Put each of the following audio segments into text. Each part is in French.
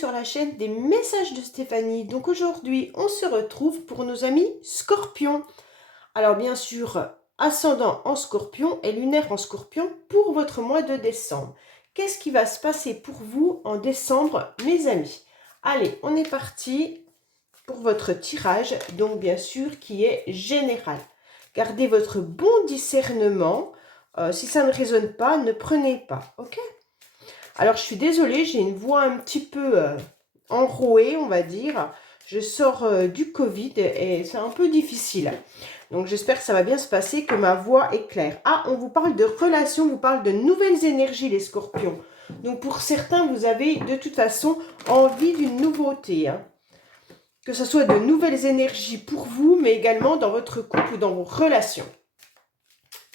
sur la chaîne des messages de Stéphanie. Donc aujourd'hui, on se retrouve pour nos amis Scorpions. Alors bien sûr, ascendant en Scorpion et lunaire en Scorpion pour votre mois de décembre. Qu'est-ce qui va se passer pour vous en décembre, mes amis? Allez, on est parti pour votre tirage, donc bien sûr qui est général. Gardez votre bon discernement. Si ça ne résonne pas, ne prenez pas, ok? Alors, je suis désolée, j'ai une voix un petit peu enrouée, on va dire. Je sors du Covid et c'est un peu difficile. Donc, j'espère que ça va bien se passer, que ma voix est claire. Ah, on vous parle de relations, on vous parle de nouvelles énergies, les scorpions. Donc, pour certains, vous avez de toute façon envie d'une nouveauté. Hein. Que ce soit de nouvelles énergies pour vous, mais également dans votre couple ou dans vos relations.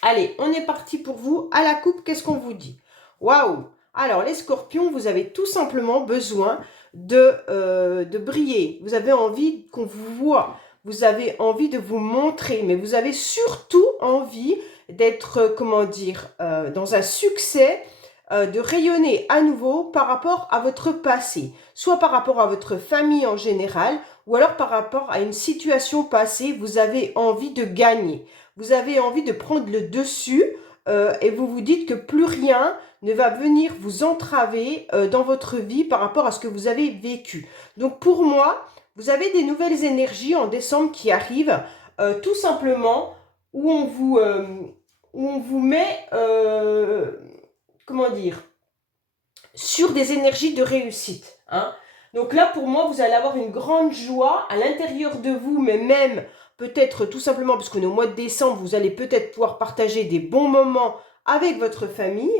Allez, on est parti pour vous. À la coupe, qu'est-ce qu'on vous dit? Waouh! Alors, les scorpions, vous avez tout simplement besoin de briller. Vous avez envie qu'on vous voit. Vous avez envie de vous montrer. Mais vous avez surtout envie d'être, comment dire, dans un succès, de rayonner à nouveau par rapport à votre passé. Soit par rapport à votre famille en général, ou alors par rapport à une situation passée, vous avez envie de gagner. Vous avez envie de prendre le dessus et vous vous dites que plus rien ne va venir vous entraver dans votre vie par rapport à ce que vous avez vécu. Donc pour moi, vous avez des nouvelles énergies en décembre qui arrivent, tout simplement, où on vous met, comment dire, sur des énergies de réussite. Hein. Donc là, pour moi, vous allez avoir une grande joie à l'intérieur de vous, mais même peut-être tout simplement, parce qu'on est au mois de décembre, vous allez peut-être pouvoir partager des bons moments avec votre famille,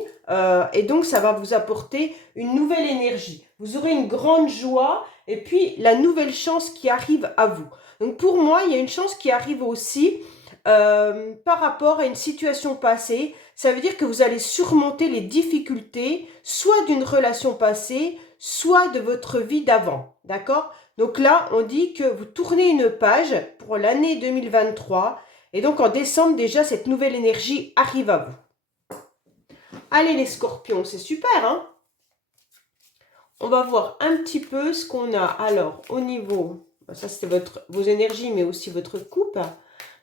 et donc ça va vous apporter une nouvelle énergie. Vous aurez une grande joie, et puis la nouvelle chance qui arrive à vous. Donc pour moi, il y a une chance qui arrive aussi par rapport à une situation passée. Ça veut dire que vous allez surmonter les difficultés, soit d'une relation passée, soit de votre vie d'avant. D'accord? Donc là, on dit que vous tournez une page pour l'année 2023. Et donc en décembre, déjà, cette nouvelle énergie arrive à vous. Allez les scorpions, c'est super, hein? On va voir un petit peu ce qu'on a. Alors, au niveau, ça c'était vos énergies, mais aussi votre coupe.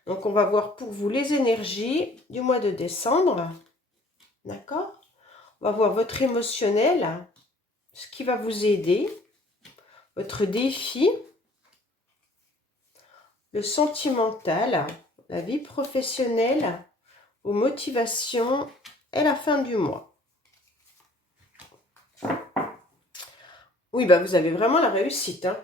Donc, on va voir pour vous les énergies du mois de décembre. D'accord? On va voir votre émotionnel, ce qui va vous aider, votre défi, le sentimental, la vie professionnelle, vos motivations et la fin du mois. Oui, bah vous avez vraiment la réussite. Hein.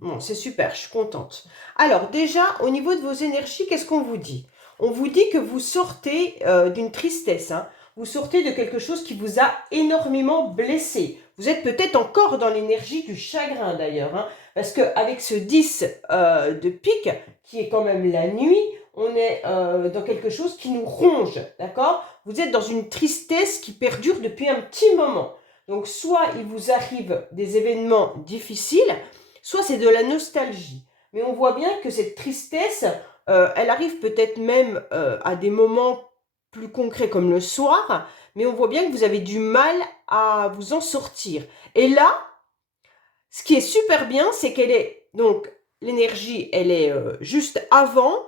Bon, c'est super, je suis contente. Alors déjà, au niveau de vos énergies, qu'est-ce qu'on vous dit? On vous dit que vous sortez d'une tristesse. Hein. Vous sortez de quelque chose qui vous a énormément blessé. Vous êtes peut-être encore dans l'énergie du chagrin d'ailleurs. Hein, parce qu'avec ce 10 de pique, qui est quand même la nuit, on est dans quelque chose qui nous ronge. D'accord? Vous êtes dans une tristesse qui perdure depuis un petit moment. Donc soit il vous arrive des événements difficiles, soit c'est de la nostalgie. Mais on voit bien que cette tristesse, elle arrive peut-être même à des moments plus concrets comme le soir, mais on voit bien que vous avez du mal à vous en sortir. Et là, ce qui est super bien, c'est qu'elle est, donc l'énergie, elle est juste avant,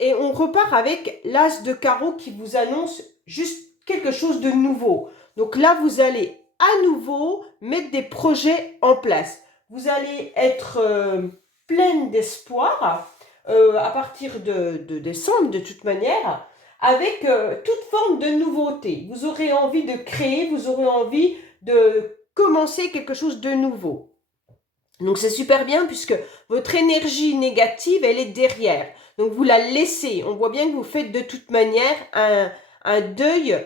et on repart avec l'as de carreau qui vous annonce juste quelque chose de nouveau. Donc là, vous allez à nouveau mettre des projets en place. Vous allez être pleine d'espoir à partir de décembre, de toute manière, avec toute forme de nouveauté. Vous aurez envie de créer, vous aurez envie de commencer quelque chose de nouveau. Donc c'est super bien puisque votre énergie négative, elle est derrière. Donc vous la laissez. On voit bien que vous faites de toute manière un deuil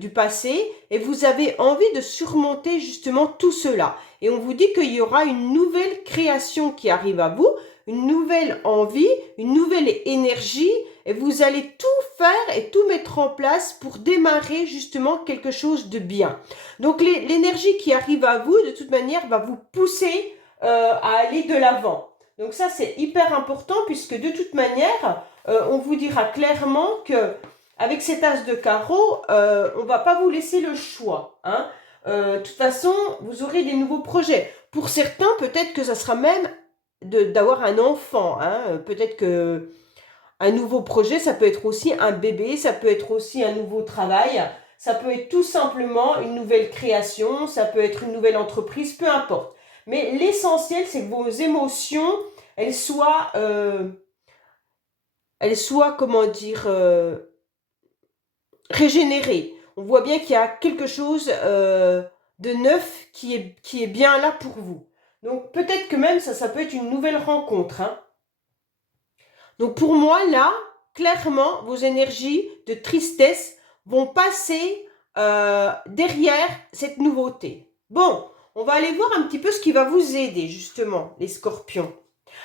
du passé et vous avez envie de surmonter justement tout cela. Et on vous dit qu'il y aura une nouvelle création qui arrive à vous, une nouvelle envie, une nouvelle énergie et vous allez tout faire et tout mettre en place pour démarrer justement quelque chose de bien. Donc l'énergie qui arrive à vous de toute manière va vous pousser à aller de l'avant. Donc ça c'est hyper important puisque de toute manière on vous dira clairement que avec cet as de carreau, on ne va pas vous laisser le choix. Hein. De toute façon, vous aurez des nouveaux projets. Pour certains, peut-être que ça sera même d'avoir un enfant. Hein. Peut-être que un nouveau projet, ça peut être aussi un bébé, ça peut être aussi un nouveau travail, ça peut être tout simplement une nouvelle création, ça peut être une nouvelle entreprise, peu importe. Mais l'essentiel, c'est que vos émotions, elles soient, comment dire, régénérées. On voit bien qu'il y a quelque chose de neuf qui est bien là pour vous. Donc peut-être que même ça peut être une nouvelle rencontre. Hein. Donc pour moi, là, clairement, vos énergies de tristesse vont passer derrière cette nouveauté. Bon, on va aller voir un petit peu ce qui va vous aider, justement, les scorpions.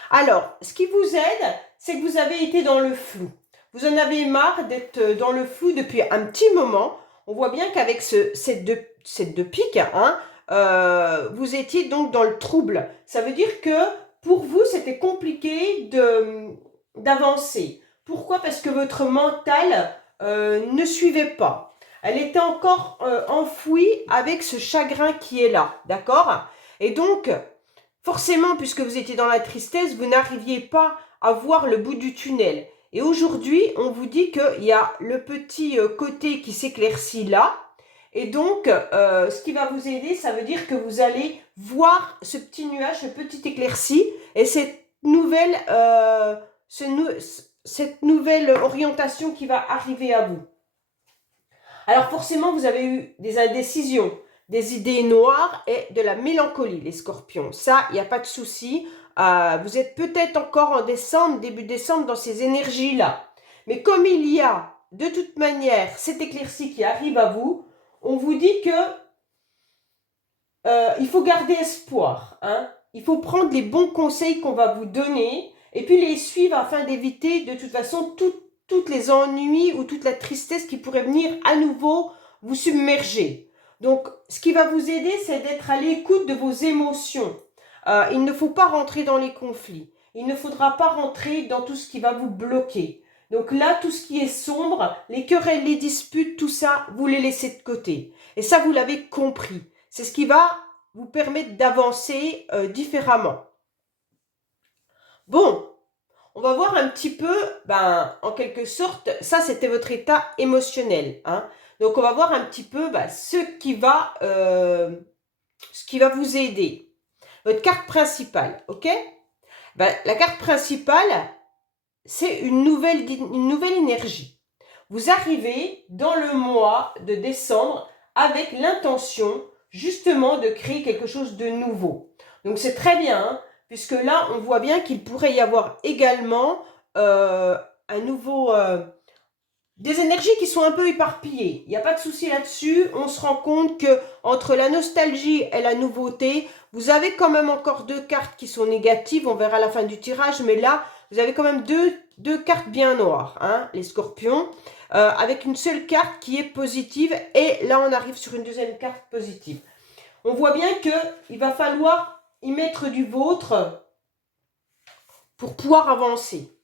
Alors, ce qui vous aide, c'est que vous avez été dans le flou. Vous en avez marre d'être dans le flou depuis un petit moment. On voit bien qu'avec cette deux piques, hein, vous étiez donc dans le trouble. Ça veut dire que pour vous, c'était compliqué d'avancer. Pourquoi? Parce que votre mental ne suivait pas. Elle était encore enfouie avec ce chagrin qui est là, d'accord? Et donc, forcément, puisque vous étiez dans la tristesse, vous n'arriviez pas à voir le bout du tunnel. Et aujourd'hui, on vous dit qu'il y a le petit côté qui s'éclaircit là. Et donc, ce qui va vous aider, ça veut dire que vous allez voir ce petit nuage, ce petit éclairci, et cette nouvelle orientation qui va arriver à vous. Alors forcément, vous avez eu des indécisions, des idées noires et de la mélancolie, les scorpions. Ça, il n'y a pas de souci. Vous êtes peut-être encore en décembre, début décembre, dans ces énergies-là. Mais comme il y a, de toute manière, cette éclaircie qui arrive à vous, on vous dit que il faut garder espoir. Hein. Il faut prendre les bons conseils qu'on va vous donner et puis les suivre afin d'éviter de toute façon toutes les ennuis ou toute la tristesse qui pourrait venir à nouveau vous submerger. Donc, ce qui va vous aider, c'est d'être à l'écoute de vos émotions. Il ne faut pas rentrer dans les conflits. Il ne faudra pas rentrer dans tout ce qui va vous bloquer. Donc là, tout ce qui est sombre, les querelles, les disputes, tout ça, vous les laissez de côté. Et ça, vous l'avez compris. C'est ce qui va vous permettre d'avancer différemment. Bon, on va voir un petit peu, en quelque sorte, ça c'était votre état émotionnel. Hein. Donc on va voir un petit peu ce qui va vous aider. Votre carte principale, ok? La carte principale, c'est une nouvelle énergie. Vous arrivez dans le mois de décembre avec l'intention justement de créer quelque chose de nouveau. Donc c'est très bien, hein, puisque là on voit bien qu'il pourrait y avoir également un nouveau... des énergies qui sont un peu éparpillées. Il n'y a pas de souci là-dessus. On se rend compte que entre la nostalgie et la nouveauté, vous avez quand même encore deux cartes qui sont négatives. On verra à la fin du tirage, mais là, vous avez quand même deux cartes bien noires, hein, les scorpions, avec une seule carte qui est positive. Et là, on arrive sur une deuxième carte positive. On voit bien qu'il va falloir y mettre du vôtre pour pouvoir avancer.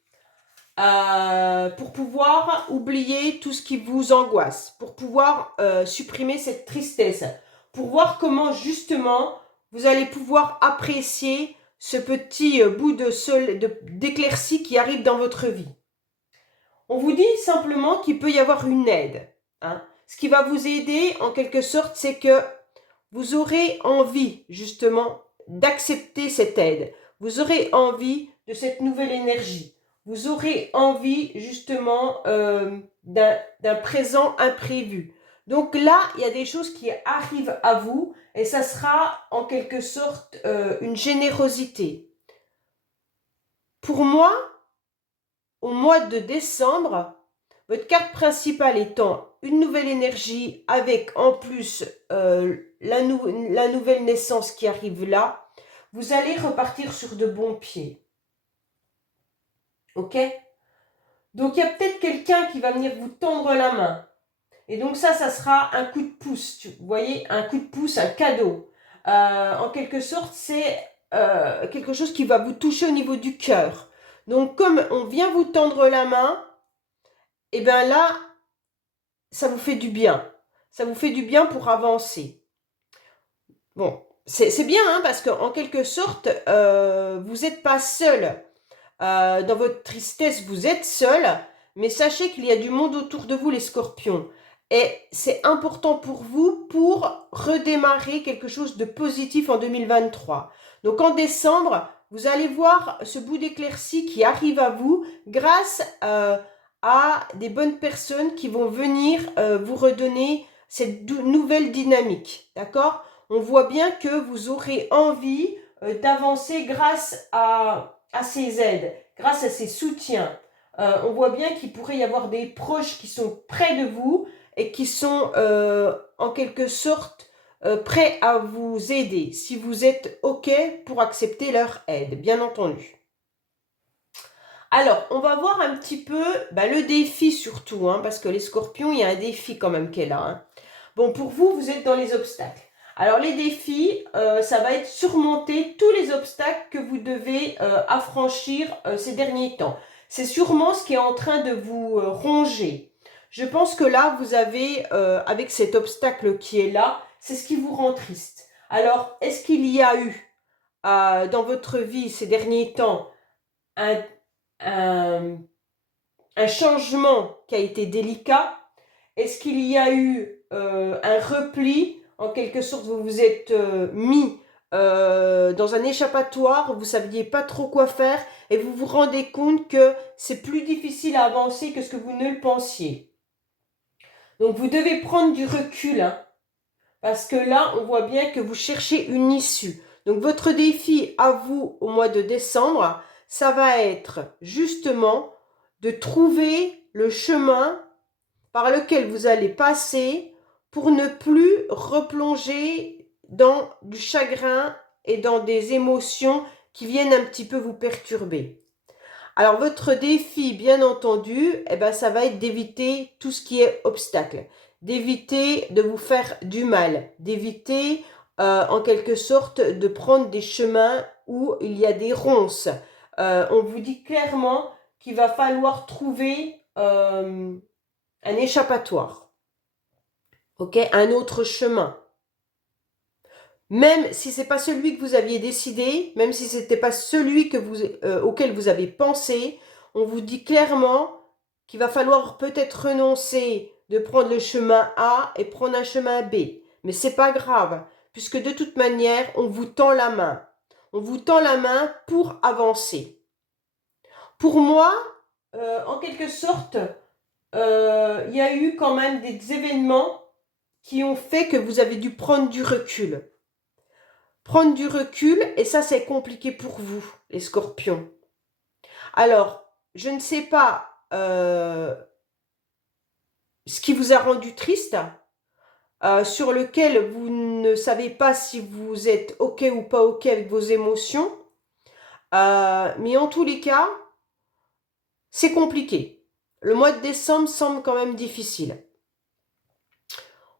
Pour pouvoir oublier tout ce qui vous angoisse, pour pouvoir supprimer cette tristesse, pour voir comment justement vous allez pouvoir apprécier ce petit bout d'éclaircie qui arrive dans votre vie. On vous dit simplement qu'il peut y avoir une aide. Hein. Ce qui va vous aider en quelque sorte, c'est que vous aurez envie justement d'accepter cette aide. Vous aurez envie de cette nouvelle énergie. Vous aurez envie justement d'un présent imprévu. Donc là, il y a des choses qui arrivent à vous et ça sera en quelque sorte une générosité. Pour moi, au mois de décembre, votre carte principale étant une nouvelle énergie avec en plus la nouvelle naissance qui arrive là, vous allez repartir sur de bons pieds. Ok? Donc, il y a peut-être quelqu'un qui va venir vous tendre la main. Et donc, ça sera un coup de pouce. Vous voyez, un coup de pouce, un cadeau. En quelque sorte, c'est quelque chose qui va vous toucher au niveau du cœur. Donc, comme on vient vous tendre la main, et bien là, ça vous fait du bien. Ça vous fait du bien pour avancer. Bon, c'est bien, hein, parce qu'en quelque sorte, vous n'êtes pas seul. Dans votre tristesse, vous êtes seul, mais sachez qu'il y a du monde autour de vous, les scorpions. Et c'est important pour vous pour redémarrer quelque chose de positif en 2023. Donc en décembre, vous allez voir ce bout d'éclaircie qui arrive à vous grâce à des bonnes personnes qui vont venir vous redonner cette nouvelle dynamique. D'accord? On voit bien que vous aurez envie d'avancer grâce à ces aides, grâce à ces soutiens. On voit bien qu'il pourrait y avoir des proches qui sont près de vous et qui sont en quelque sorte prêts à vous aider, si vous êtes OK pour accepter leur aide, bien entendu. Alors, on va voir un petit peu le défi surtout, hein, parce que les scorpions, il y a un défi quand même qu'elle a. Hein. Bon, pour vous, vous êtes dans les obstacles. Alors, les défis, ça va être surmonter tous les obstacles que vous devez affranchir ces derniers temps. C'est sûrement ce qui est en train de vous ronger. Je pense que là, vous avez, avec cet obstacle qui est là, c'est ce qui vous rend triste. Alors, est-ce qu'il y a eu dans votre vie ces derniers temps un, un, un changement qui a été délicat? Est-ce qu'il y a eu un repli? En quelque sorte, vous vous êtes mis dans un échappatoire, vous ne saviez pas trop quoi faire et vous vous rendez compte que c'est plus difficile à avancer que ce que vous ne le pensiez. Donc vous devez prendre du recul, hein, parce que là, on voit bien que vous cherchez une issue. Donc votre défi à vous au mois de décembre, ça va être justement de trouver le chemin par lequel vous allez passer pour ne plus replonger dans du chagrin et dans des émotions qui viennent un petit peu vous perturber. Alors votre défi, bien entendu, ça va être d'éviter tout ce qui est obstacle, d'éviter de vous faire du mal, d'éviter en quelque sorte de prendre des chemins où il y a des ronces. On vous dit clairement qu'il va falloir trouver un échappatoire, ok, un autre chemin. Même si ce n'est pas celui que vous aviez décidé, même si ce n'était pas celui auquel vous avez pensé, on vous dit clairement qu'il va falloir peut-être renoncer de prendre le chemin A et prendre un chemin B. Mais ce n'est pas grave, puisque de toute manière, on vous tend la main. On vous tend la main pour avancer. Pour moi, en quelque sorte, il y a eu quand même des événements qui ont fait que vous avez dû prendre du recul. Prendre du recul, et ça c'est compliqué pour vous, les scorpions. Alors, je ne sais pas ce qui vous a rendu triste, sur lequel vous ne savez pas si vous êtes OK ou pas OK avec vos émotions, mais en tous les cas, c'est compliqué. Le mois de décembre semble quand même difficile.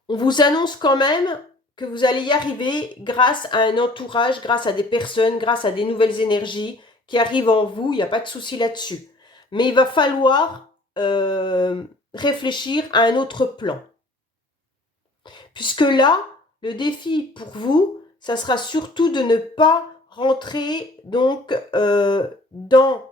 On vous annonce quand même que vous allez y arriver grâce à un entourage, grâce à des personnes, grâce à des nouvelles énergies qui arrivent en vous, il n'y a pas de souci là-dessus. Mais il va falloir réfléchir à un autre plan. Puisque là, le défi pour vous, ça sera surtout de ne pas rentrer donc dans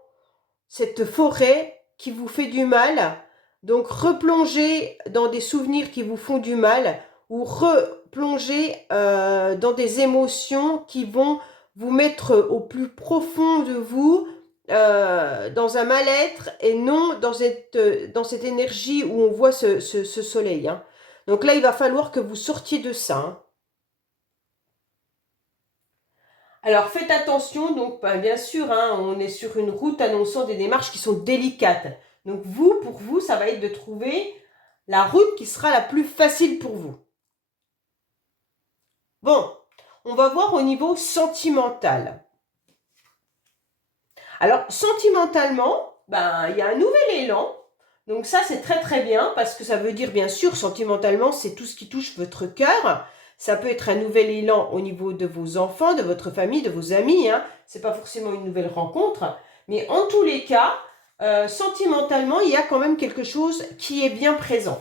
cette forêt qui vous fait du mal, donc replonger dans des souvenirs qui vous font du mal ou replonger dans des émotions qui vont vous mettre au plus profond de vous dans un mal-être et non dans cette énergie où on voit ce soleil. Hein. Donc là, il va falloir que vous sortiez de ça. Hein. Alors faites attention, donc bien sûr, hein, on est sur une route annonçant des démarches qui sont délicates. Donc vous, pour vous, ça va être de trouver la route qui sera la plus facile pour vous. Bon, on va voir au niveau sentimental. Alors sentimentalement, il y a un nouvel élan. Donc ça, c'est très très bien parce que ça veut dire, bien sûr, sentimentalement, c'est tout ce qui touche votre cœur. Ça peut être un nouvel élan au niveau de vos enfants, de votre famille, de vos amis. Hein. Ce n'est pas forcément une nouvelle rencontre. Mais en tous les cas, sentimentalement, il y a quand même quelque chose qui est bien présent.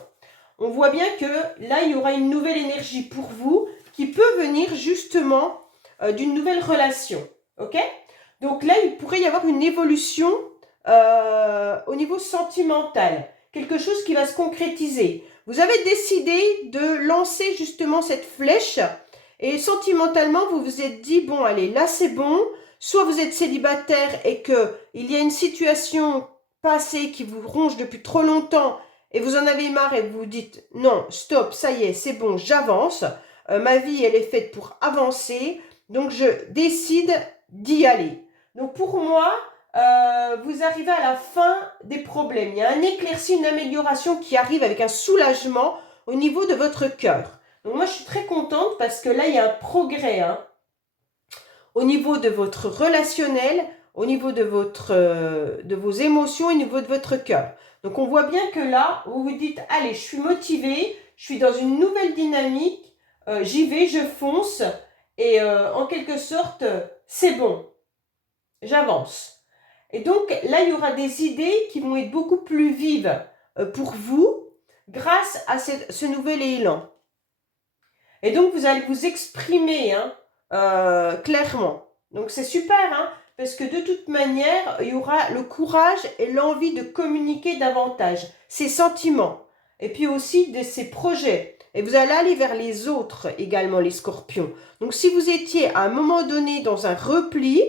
On voit bien que là, il y aura une nouvelle énergie pour vous qui peut venir justement d'une nouvelle relation. Ok? Donc là, il pourrait y avoir une évolution au niveau sentimental. Quelque chose qui va se concrétiser. Vous avez décidé de lancer justement cette flèche et sentimentalement, vous vous êtes dit, bon, allez, là c'est bon. Soit vous êtes célibataire et qu'il y a une situation passée qui vous ronge depuis trop longtemps et vous en avez marre et vous vous dites, non, stop, ça y est, c'est bon, j'avance. Ma vie, elle est faite pour avancer. Donc, je décide d'y aller. Donc, pour moi, vous arrivez à la fin des problèmes. Il y a un éclairci, une amélioration qui arrive avec un soulagement au niveau de votre cœur. Donc, moi, je suis très contente parce que là, il y a un progrès, hein, au niveau de votre relationnel, au niveau de vos émotions, au niveau de votre cœur. Donc, on voit bien que là, vous vous dites, allez, je suis motivée, je suis dans une nouvelle dynamique, j'y vais, je fonce, et en quelque sorte, c'est bon, j'avance. Et donc, là, il y aura des idées qui vont être beaucoup plus vives pour vous grâce à ce nouvel élan. Et donc, vous allez vous exprimer clairement. Donc, c'est super, hein, parce que de toute manière, il y aura le courage et l'envie de communiquer davantage, ses sentiments, et puis aussi de ses projets. Et vous allez aller vers les autres également, les scorpions. Donc, si vous étiez à un moment donné dans un repli,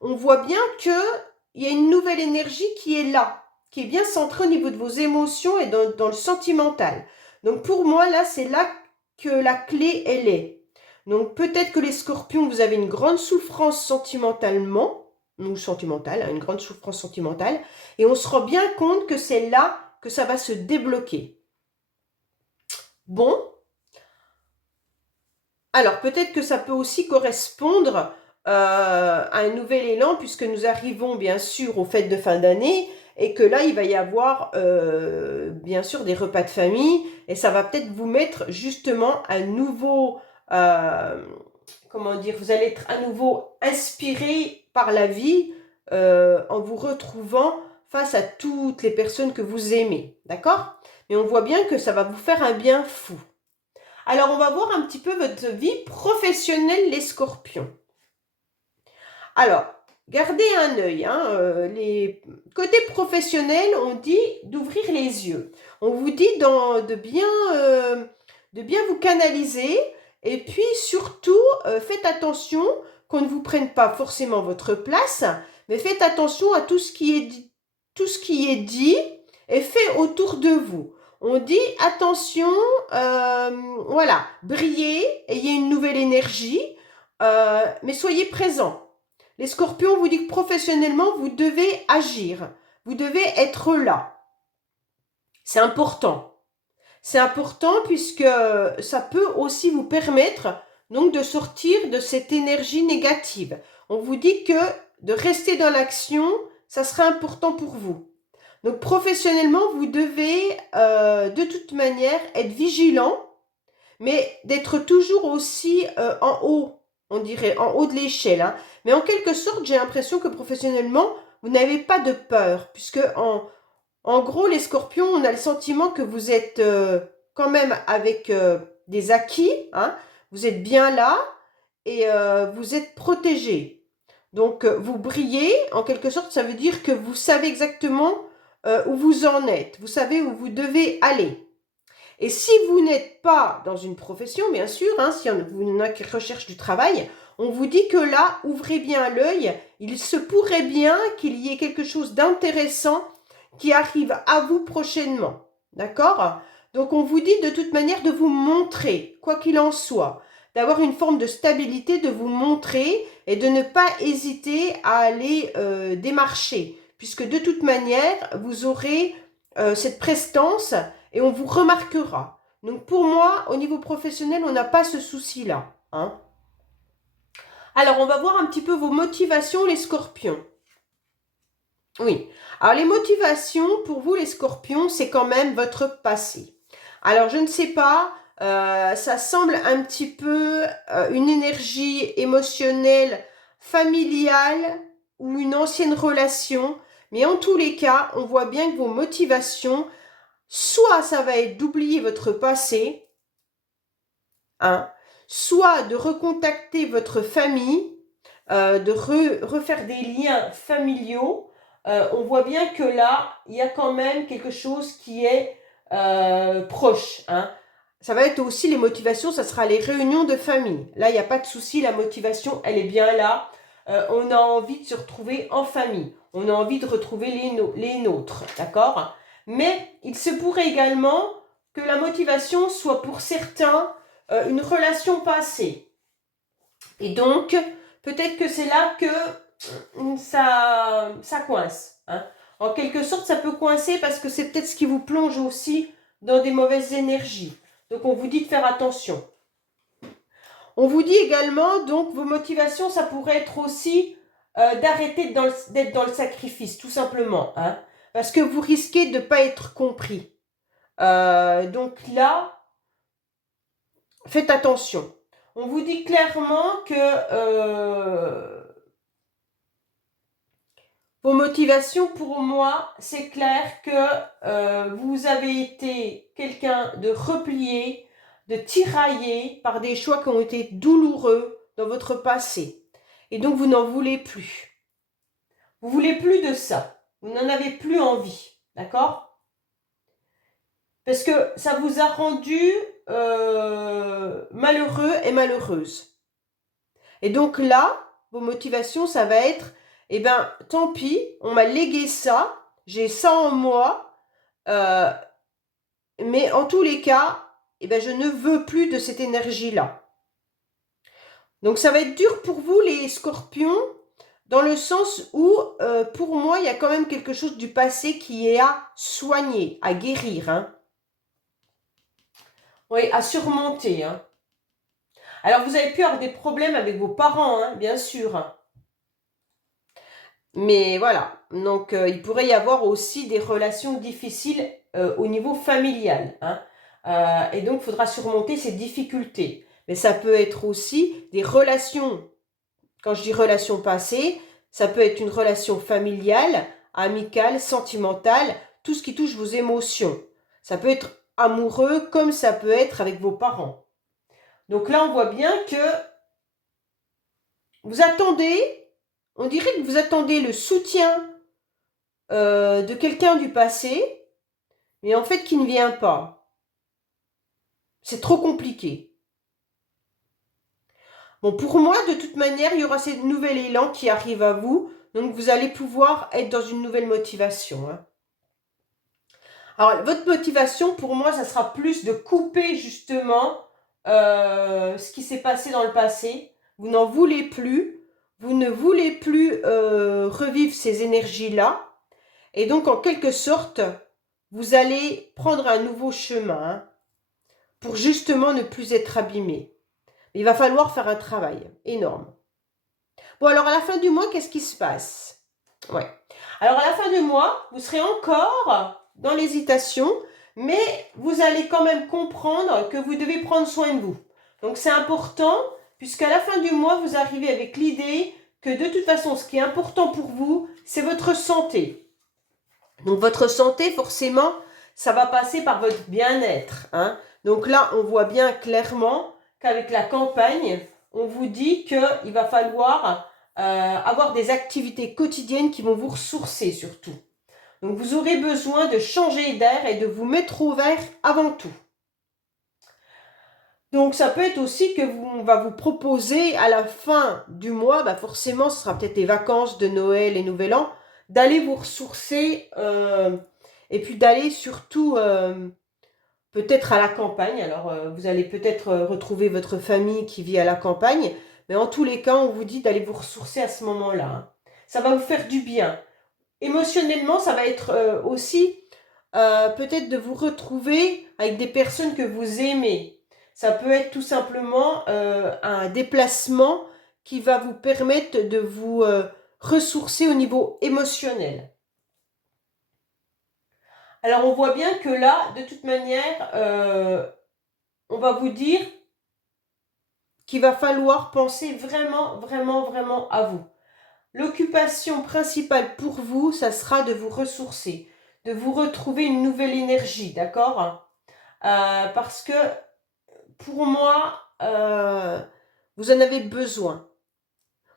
on voit bien qu'il y a une nouvelle énergie qui est là, qui est bien centrée au niveau de vos émotions et dans le sentimental. Donc, pour moi, là, c'est là que la clé, elle est. Donc, peut-être que les scorpions, vous avez une grande souffrance sentimentalement, ou sentimentale, une grande souffrance sentimentale, et on se rend bien compte que c'est là que ça va se débloquer. Bon. Alors, peut-être que ça peut aussi correspondre à un nouvel élan, puisque nous arrivons bien sûr aux fêtes de fin d'année, et que là, il va y avoir bien sûr des repas de famille, et ça va peut-être vous mettre justement un nouveau, comment dire, vous allez être à nouveau inspiré par la vie en vous retrouvant face à toutes les personnes que vous aimez, d'accord? Mais on voit bien que ça va vous faire un bien fou. Alors, on va voir un petit peu votre vie professionnelle, les scorpions. Alors, gardez un œil. Les côtés professionnels, on dit d'ouvrir les yeux. On vous dit de bien vous canaliser. Et puis, surtout, faites attention qu'on ne vous prenne pas forcément votre place, mais faites attention à tout ce qui est dit et fait autour de vous. On dit attention, voilà, brillez, ayez une nouvelle énergie, mais soyez présents. Les scorpions, vous dit que professionnellement, vous devez agir, vous devez être là. C'est important. C'est important puisque ça peut aussi vous permettre donc de sortir de cette énergie négative. On vous dit que de rester dans l'action, ça sera important pour vous. Donc professionnellement, vous devez de toute manière être vigilant, mais d'être toujours aussi en haut, on dirait, en haut de l'échelle. Hein. Mais en quelque sorte, j'ai l'impression que professionnellement, vous n'avez pas de peur, puisque en gros, les scorpions, on a le sentiment que vous êtes quand même avec des acquis, hein, vous êtes bien là et vous êtes protégés. Donc, vous brillez, en quelque sorte, ça veut dire que vous savez exactement où vous en êtes. Vous savez où vous devez aller. Et si vous n'êtes pas dans une profession, bien sûr, hein, si vous n'avez qui recherche du travail, on vous dit que là, ouvrez bien l'œil. Il se pourrait bien qu'il y ait quelque chose d'intéressant qui arrive à vous prochainement. D'accord? Donc, on vous dit de toute manière de vous montrer, quoi qu'il en soit, d'avoir une forme de stabilité, de vous montrer et de ne pas hésiter à aller démarcher, puisque de toute manière, vous aurez cette prestance et on vous remarquera. Donc pour moi, au niveau professionnel, on n'a pas ce souci-là. Hein. Alors, on va voir un petit peu vos motivations, les scorpions. Oui. Alors, les motivations, pour vous, les scorpions, c'est quand même votre passé. Alors, je ne sais pas, ça semble un petit peu une énergie émotionnelle, familiale ou une ancienne relation. Mais en tous les cas, on voit bien que vos motivations, soit ça va être d'oublier votre passé, hein, soit de recontacter votre famille, de refaire des liens familiaux. On voit bien que là, il y a quand même quelque chose qui est proche, hein. Ça va être aussi les motivations, ça sera les réunions de famille. Là, il n'y a pas de souci, la motivation, elle est bien là. On a envie de se retrouver en famille. On a envie de retrouver les nôtres, d'accord? Mais il se pourrait également que la motivation soit pour certains une relation passée. Et donc, peut-être que c'est là que ça coince, hein. En quelque sorte, ça peut coincer parce que c'est peut-être ce qui vous plonge aussi dans des mauvaises énergies. Donc, on vous dit de faire attention. On vous dit également, donc, vos motivations, ça pourrait être aussi d'arrêter d'être dans le sacrifice, tout simplement, hein, parce que vous risquez de ne pas être compris. Donc là, faites attention. On vous dit clairement que vos motivations, pour moi, c'est clair que vous avez été quelqu'un de replié, de tiraillé par des choix qui ont été douloureux dans votre passé. Et donc, vous n'en voulez plus. Vous voulez plus de ça. Vous n'en avez plus envie. D'accord? Parce que ça vous a rendu malheureux et malheureuse. Et donc là, vos motivations, ça va être, eh ben, tant pis, on m'a légué ça, j'ai ça en moi, mais en tous les cas, eh ben, je ne veux plus de cette énergie-là. Donc ça va être dur pour vous, les scorpions, dans le sens où, pour moi, il y a quand même quelque chose du passé qui est à soigner, à guérir, hein. Oui, à surmonter, hein. Alors, vous avez pu avoir des problèmes avec vos parents, hein, bien sûr. Mais voilà, donc il pourrait y avoir aussi des relations difficiles au niveau familial, hein. Et donc, il faudra surmonter ces difficultés. Mais ça peut être aussi des relations, quand je dis relations passées, ça peut être une relation familiale, amicale, sentimentale, tout ce qui touche vos émotions. Ça peut être amoureux comme ça peut être avec vos parents. Donc là, on voit bien que vous attendez, on dirait que vous attendez le soutien de quelqu'un du passé, mais en fait qui ne vient pas. C'est trop compliqué. Bon, pour moi, de toute manière, il y aura ce nouvel élan qui arrive à vous, donc vous allez pouvoir être dans une nouvelle motivation, hein. Alors, votre motivation, pour moi, ça sera plus de couper justement ce qui s'est passé dans le passé. Vous n'en voulez plus. Vous ne voulez plus revivre ces énergies-là. Et donc, en quelque sorte, vous allez prendre un nouveau chemin, hein, pour justement ne plus être abîmé. Il va falloir faire un travail énorme. Bon, alors à la fin du mois, qu'est-ce qui se passe? Ouais. Alors à la fin du mois, vous serez encore dans l'hésitation, mais vous allez quand même comprendre que vous devez prendre soin de vous. Donc c'est important, puisqu'à la fin du mois, vous arrivez avec l'idée que de toute façon, ce qui est important pour vous, c'est votre santé. Donc votre santé, forcément, ça va passer par votre bien-être, hein. Donc là, on voit bien clairement qu'avec la campagne, on vous dit qu'il va falloir avoir des activités quotidiennes qui vont vous ressourcer surtout. Donc vous aurez besoin de changer d'air et de vous mettre au vert avant tout. Donc ça peut être aussi que on va vous proposer à la fin du mois, bah forcément ce sera peut-être les vacances de Noël et Nouvel An, d'aller vous ressourcer et puis d'aller surtout peut-être à la campagne. Alors vous allez peut-être retrouver votre famille qui vit à la campagne, mais en tous les cas on vous dit d'aller vous ressourcer à ce moment-là, hein. Ça va vous faire du bien. Émotionnellement, ça va être aussi peut-être de vous retrouver avec des personnes que vous aimez. Ça peut être tout simplement un déplacement qui va vous permettre de vous ressourcer au niveau émotionnel. Alors, on voit bien que là, de toute manière, on va vous dire qu'il va falloir penser vraiment, vraiment, vraiment à vous. L'occupation principale pour vous, ça sera de vous ressourcer, de vous retrouver une nouvelle énergie, d'accord? Parce que pour moi, vous en avez besoin.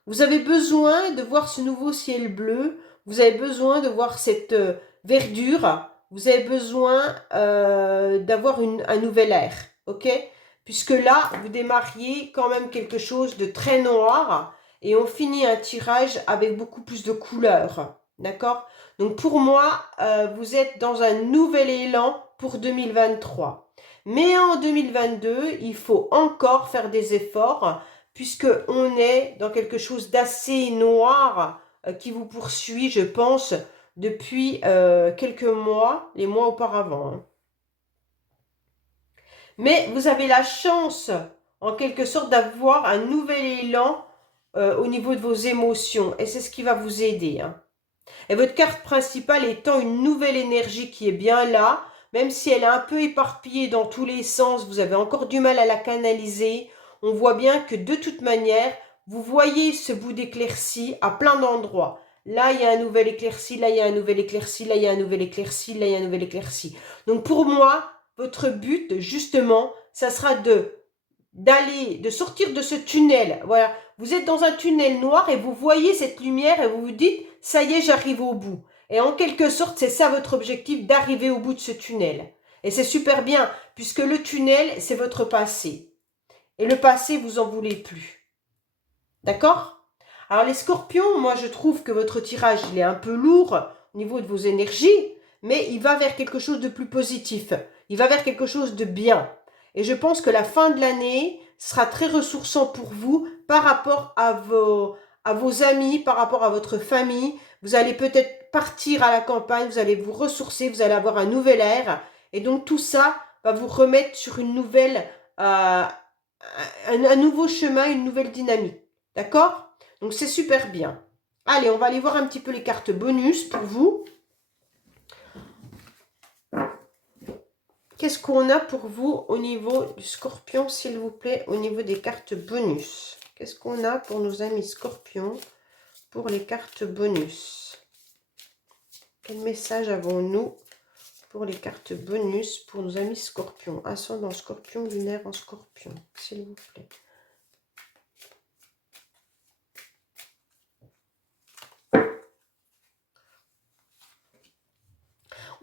Vous avez besoin de voir ce nouveau ciel bleu, vous avez besoin de voir cette verdure, vous avez besoin d'avoir un nouvel air, ok? Puisque là, vous démarriez quand même quelque chose de très noir et on finit un tirage avec beaucoup plus de couleurs, d'accord? Donc pour moi, vous êtes dans un nouvel élan pour 2023. Mais en 2022, il faut encore faire des efforts puisque on est dans quelque chose d'assez noir qui vous poursuit, je pense, depuis quelques mois, les mois auparavant. Hein. Mais vous avez la chance, en quelque sorte, d'avoir un nouvel élan au niveau de vos émotions. Et c'est ce qui va vous aider. Hein. Et votre carte principale étant une nouvelle énergie qui est bien là, même si elle est un peu éparpillée dans tous les sens, vous avez encore du mal à la canaliser. On voit bien que de toute manière, vous voyez ce bout d'éclaircie à plein d'endroits. Là, il y a un nouvel éclairci, là, il y a un nouvel éclairci, là, il y a un nouvel éclairci, là, il y a un nouvel éclairci. Donc pour moi, votre but, justement, ça sera de sortir de ce tunnel. Voilà, vous êtes dans un tunnel noir et vous voyez cette lumière et vous vous dites, ça y est, j'arrive au bout. Et en quelque sorte, c'est ça votre objectif, d'arriver au bout de ce tunnel. Et c'est super bien, puisque le tunnel, c'est votre passé. Et le passé, vous en voulez plus. D'accord? Alors les scorpions, moi je trouve que votre tirage, il est un peu lourd au niveau de vos énergies, mais il va vers quelque chose de plus positif. Il va vers quelque chose de bien. Et je pense que la fin de l'année sera très ressourçant pour vous par rapport à vos amis, par rapport à votre famille. Vous allez peut-être partir à la campagne, vous allez vous ressourcer, vous allez avoir un nouvel air. Et donc tout ça va vous remettre sur une nouvelle, un nouveau chemin, une nouvelle dynamique. D'accord? Donc c'est super bien. Allez, on va aller voir un petit peu les cartes bonus pour vous. Qu'est-ce qu'on a pour vous au niveau du scorpion, s'il vous plaît, au niveau des cartes bonus? Qu'est-ce qu'on a pour nos amis scorpions pour les cartes bonus? Quel message avons-nous pour les cartes bonus pour nos amis scorpions? Ascendant scorpion, lunaire en scorpion, s'il vous plaît.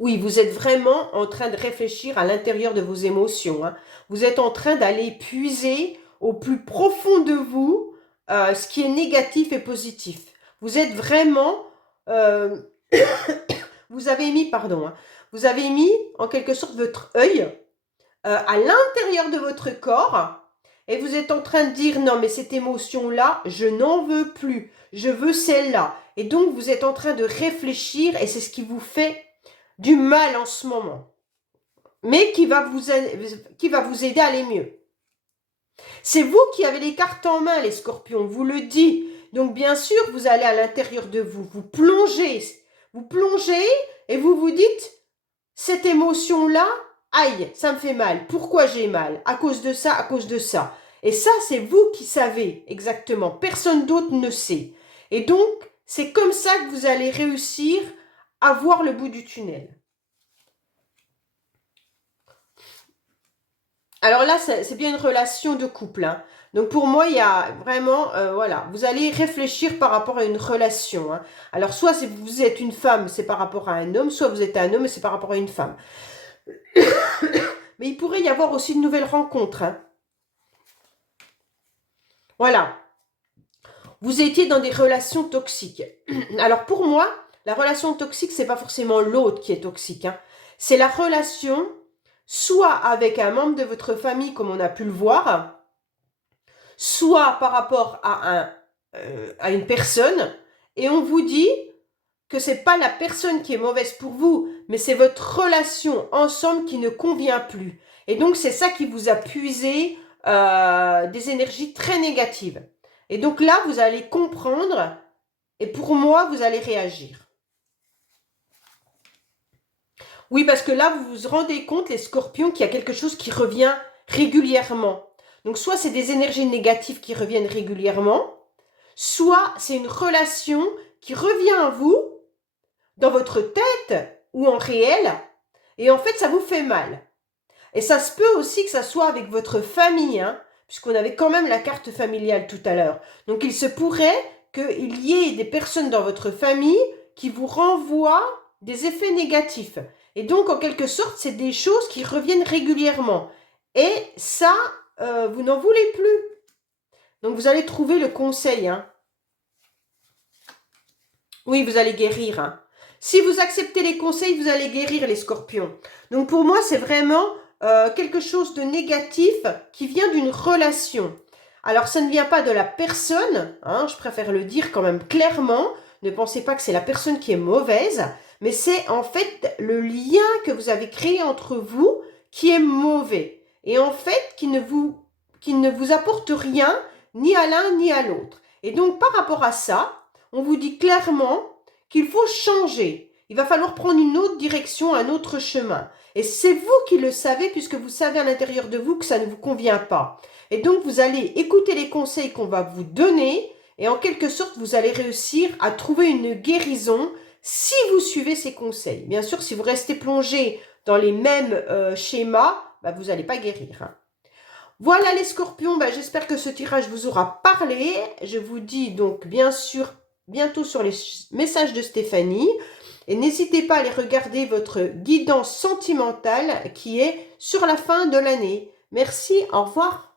Oui, vous êtes vraiment en train de réfléchir à l'intérieur de vos émotions. Hein. Vous êtes en train d'aller puiser au plus profond de vous ce qui est négatif et positif. Vous êtes vraiment... vous avez mis, pardon, hein, vous avez mis en quelque sorte votre œil à l'intérieur de votre corps et vous êtes en train de dire non mais cette émotion-là, je n'en veux plus, je veux celle-là. Et donc vous êtes en train de réfléchir et c'est ce qui vous fait du mal en ce moment, mais qui va vous aider à aller mieux. C'est vous qui avez les cartes en main, les scorpions, vous le dit. Donc bien sûr, vous allez à l'intérieur de vous, vous plongez et vous vous dites, cette émotion-là, aïe, ça me fait mal. Pourquoi j'ai mal? À cause de ça, à cause de ça. Et ça, c'est vous qui savez exactement. Personne d'autre ne sait. Et donc, c'est comme ça que vous allez réussir à voir le bout du tunnel. Alors là, c'est bien une relation de couple. Hein. Donc pour moi, il y a vraiment, voilà, vous allez réfléchir par rapport à une relation. Hein. Alors soit si vous êtes une femme, c'est par rapport à un homme, soit vous êtes un homme et c'est par rapport à une femme. Mais il pourrait y avoir aussi de nouvelles rencontres. Hein. Voilà. Vous étiez dans des relations toxiques. Alors pour moi, la relation toxique, c'est pas forcément l'autre qui est toxique. Hein. C'est la relation soit avec un membre de votre famille, comme on a pu le voir, soit par rapport à une personne, et on vous dit que c'est pas la personne qui est mauvaise pour vous, mais c'est votre relation ensemble qui ne convient plus. Et donc c'est ça qui vous a puisé des énergies très négatives. Et donc là, vous allez comprendre, et pour moi, vous allez réagir. Oui, parce que là, vous vous rendez compte, les scorpions, qu'il y a quelque chose qui revient régulièrement. Donc, soit c'est des énergies négatives qui reviennent régulièrement, soit c'est une relation qui revient à vous, dans votre tête ou en réel, et en fait, ça vous fait mal. Et ça se peut aussi que ça soit avec votre famille, hein, puisqu'on avait quand même la carte familiale tout à l'heure. Donc, il se pourrait qu'il y ait des personnes dans votre famille qui vous renvoient des effets négatifs. Et donc, en quelque sorte, c'est des choses qui reviennent régulièrement. Et ça, vous n'en voulez plus. Donc, vous allez trouver le conseil. Hein. Oui, vous allez guérir. Hein. Si vous acceptez les conseils, vous allez guérir les scorpions. Donc, pour moi, c'est vraiment quelque chose de négatif qui vient d'une relation. Alors, ça ne vient pas de la personne. Hein, je préfère le dire quand même clairement. Ne pensez pas que c'est la personne qui est mauvaise. Mais c'est en fait le lien que vous avez créé entre vous qui est mauvais. Et en fait, qui ne vous apporte rien, ni à l'un ni à l'autre. Et donc, par rapport à ça, on vous dit clairement qu'il faut changer. Il va falloir prendre une autre direction, un autre chemin. Et c'est vous qui le savez, puisque vous savez à l'intérieur de vous que ça ne vous convient pas. Et donc, vous allez écouter les conseils qu'on va vous donner, et en quelque sorte, vous allez réussir à trouver une guérison si vous suivez ces conseils. Bien sûr, si vous restez plongé dans les mêmes schémas, vous n'allez pas guérir. Hein. Voilà les scorpions, j'espère que ce tirage vous aura parlé. Je vous dis donc bien sûr bientôt sur les messages de Stéphanie. Et n'hésitez pas à aller regarder votre guidance sentimentale qui est sur la fin de l'année. Merci, au revoir.